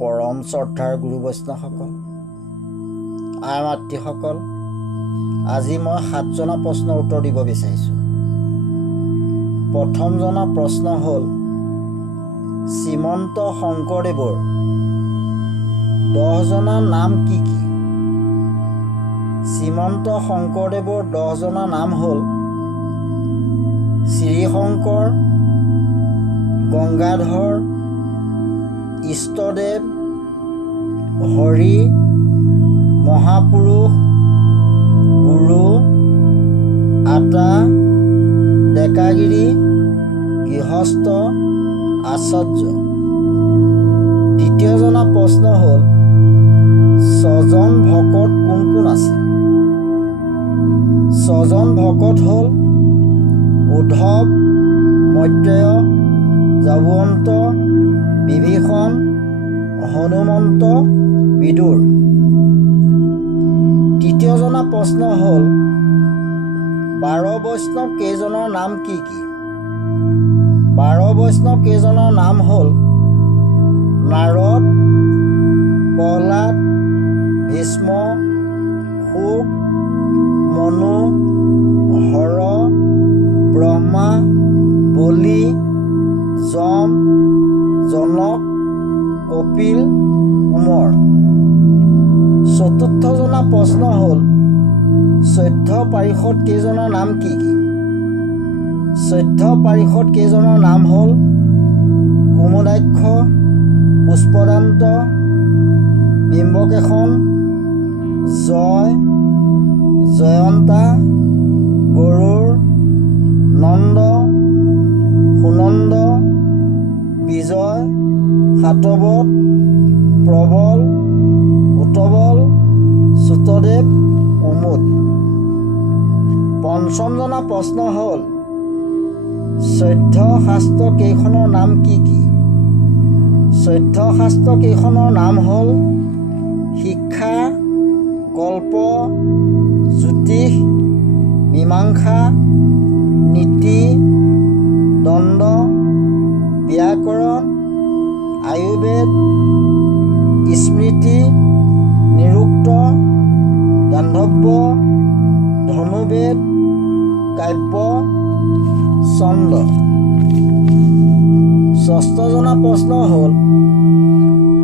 পৰম শ্ৰদ্ধাৰ গুৰু বৈষ্ণৱসকল, আই মাতৃসকল, আজি মই 7 জনা প্ৰশ্নৰ উত্তৰ দিব বিচাৰিছোঁ। প্ৰথম জনা প্ৰশ্ন হ'ল, শ্ৰীমন্ত শংকৰদেৱৰ 10 জনা নাম কি কি? শ্ৰীমন্ত শংকৰদেৱৰ 10 জনা নাম হ'ল শ্ৰীশংকৰ, গংগাধৰ, ইষ্টদেৱ, হৰি, মহাপুৰুষ, গুৰু, আতা, ডেকাগিৰি, গৃহস্থ, আচাৰ্য। দ্বিতীয় জনা প্ৰশ্ন হ'ল, 6 জন ভকত কোন কোন আছিল? 6 জন ভকত হ'ল উদ্ধৱ, মৈত্ৰেয়, জাবুৱন্ত, বিভীষণ, হনুমন্ত, বিদুৰ। তৃতীয় জনা প্ৰশ্ন হ'ল, 12 বৈষ্ণৱ কেইজনৰ নাম কি কি? 12 বৈষ্ণৱ কেইজনৰ নাম হ'ল নাৰদ, প্ৰহ্লাদ, ভীষ্ম, শুক, মনু, হৰ, ব্ৰহ্মা, বলি, যম, জনক, কপিল, কুমৰ। চতুৰ্থ জনা প্ৰশ্ন হ'ল, 14 পাৰিষদ কেইজনৰ নাম কি কি? 14 পাৰিষদ কেইজনৰ নাম হ'ল কুমুদাক্ষ, পুষ্পদান্ত, বিম্বকেশন, জয়, জয়ন্তা, গৰুড়, নন্দ, সুনন্দ, বিজয়, সাতবত, প্ৰবল, উতবল, চুতদেৱ, কুমুদ। পঞ্চম জনা প্ৰশ্ন হ'ল, 14 শাস্ত্ৰ কেইখনৰ নাম কি কি? 14 শাস্ত্ৰ কেইখনৰ নাম হ'ল শিক্ষা, কল্প, জ্যোতিষ, মীমাংসা, নীতি, দণ্ড, ব্যাকৰণ, আয়ুৰ্বেদ, স্মৃতি, নিৰুক্ত, গান্ধৰ্ব, ধনুৰ্বেদ, কাব্য, ছন্দ। ষষ্ঠ জনা প্ৰশ্ন হ'ল,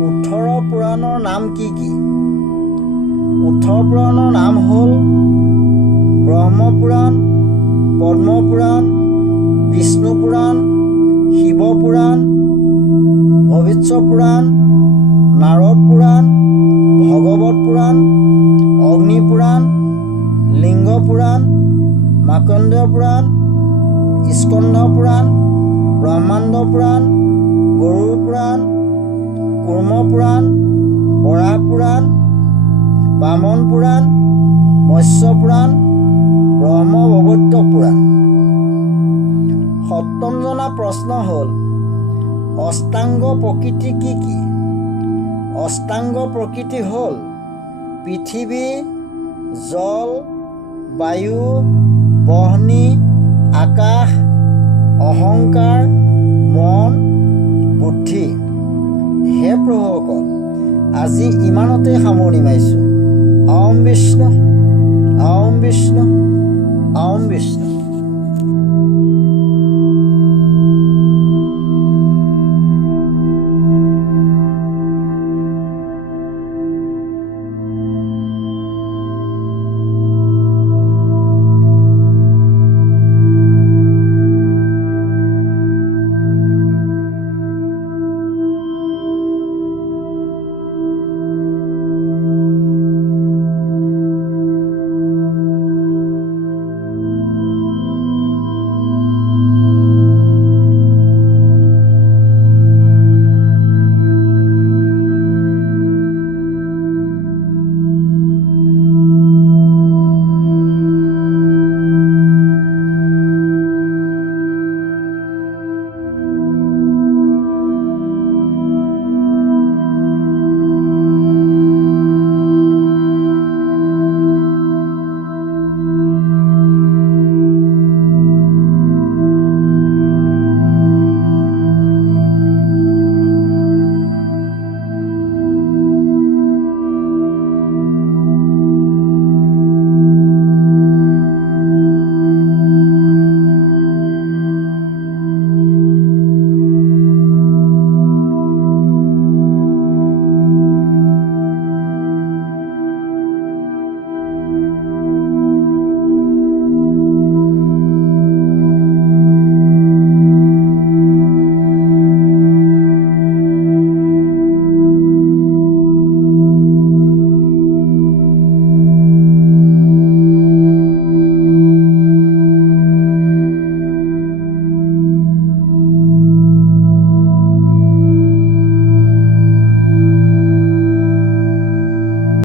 18 পুৰাণৰ নাম কি কি? 18 পুৰাণৰ নাম হ'ল ব্ৰহ্মপুৰাণ, পদ্মপুৰাণ, বিষ্ণু পুৰাণ, শিৱ পুৰাণ, ভৱিষ্য পুৰাণ, নাৰদ পুৰাণ, ভগৱত পুৰাণ, অগ্নি পুৰাণ, লিংগ পুৰাণ, মাৰ্কণ্ডেয় পুৰাণ, স্কন্ধ পুৰাণ, ব্ৰহ্মাণ্ড পুৰাণ, গৰুড় পুৰাণ, কুৰ্ম পুৰাণ, বৰাহ পুৰাণ, বামন পুৰাণ, মৎস্য পুৰাণ, ব্ৰহ্মবৈৱৰ্ত পুৰাণ। সপ্তম জনা প্ৰশ্ন হ'ল, অষ্টাংগ প্ৰকৃতি কি কি? অষ্টাংগ প্ৰকৃতি হ'ল পৃথিৱী, জল, বায়ু, বহ্নি, আকাশ, অহংকাৰ, মন, বুদ্ধি। হে প্ৰভুসকল, আজি ইমানতে সামৰণি মাৰিছোঁ। ওম বিষ্ণু, ওম বিষ্ণু, ওম বিষ্ণু।